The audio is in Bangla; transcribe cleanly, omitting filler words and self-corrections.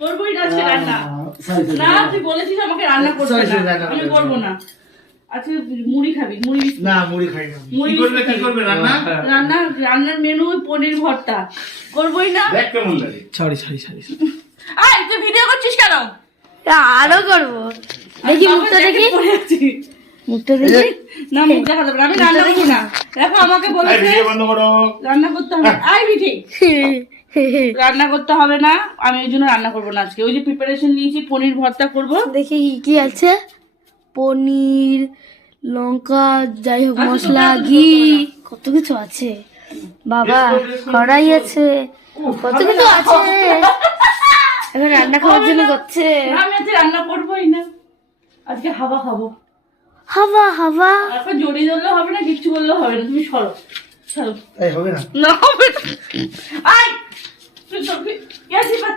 করবোই না আজকে রান্না। না তুই বলেছিস আমাকে রান্না করতে না, আমি করবো না। আজকে মুড়ি খাবি? মুড়ি না, মুড়ি খাই না। মুড়ি কি করবে রান্না? রান্নার মেনু পনির ভর্তা করবোই না। দেখ কেমন লাগে। সরি আয় তুই ভিডিও করছিস কেন? আরো করবো, দেখি মুখটা দেখি, মুখটা দেখি। না মুখ দেখা যাবে না, আমি রান্না করবো না। দেখো আমাকে বলেছে বন্ধ করো, রান্না করতে হবে। আয় বিঠি, রান্না করতে হবে না, আমি ওই জন্য রান্না করবো না আজকে। ওই যে প্রিপারেশন নিয়েছি পনির ভর্তা করবো। দেখি কি আছে, পনির, লঙ্কা, যাই হোক মশলা, ঘি, কত কিছু আছে বাবা, কড়াই আছে, কত কিছু আছে। এখন রান্না খাওয়ার জন্য করছে। আমি আজকে রান্না করবোই না, আজকে হাওয়া খাবো। হাওয়া হাওয়া এখন জড়িয়ে ধরলেও হবে না, কিচ্ছু করলেও হবে না। তুমি সরো সরো। এই হবে না। না হবে না। আয় তুই